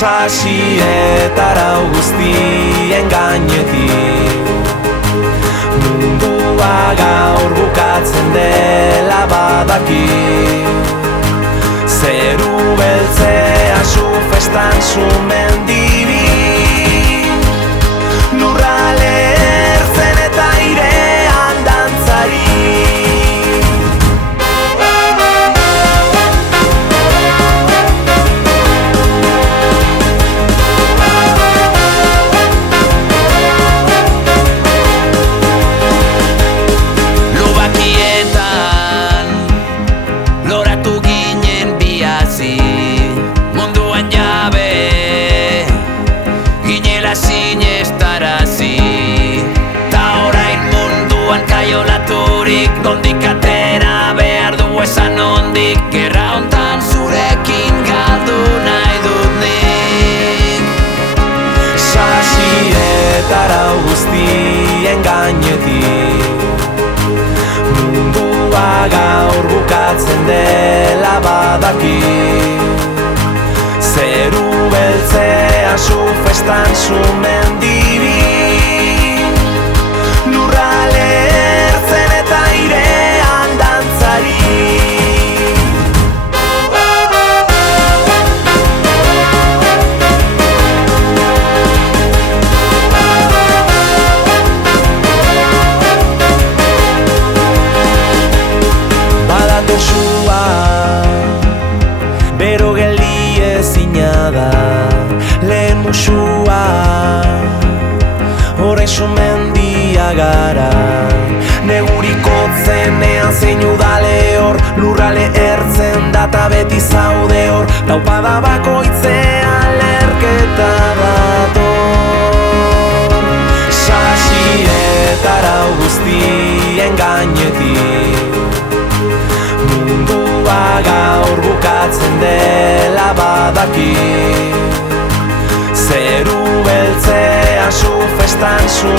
Sasietara guztien gainetik mundua gaur bukatzen dela badaki. Zeru beltzea zu festan zu mendibi, lurrale ertzen eta airean dantzari. Nondik atera behar du esan nondik, gerra hontan zurekin galdu nahi dut nik. Sasietara guztien gainetik mundua gaur bukatzen dela badaki. Zeru beltzea zu festan zu mendibi, lurrale ertzen eta airean dantzari. Badate sua, bero geldi ezina da, lehen musua, orain sumendia gara. Neguriko zenean zein udale hor, lurrale ertzen data beti zaude hor, taupada bakoitzean lerketa dator. Sasietara guztien gainetik mundua gaur bukatzen dela badaki. Zeru beltzea zu festan zu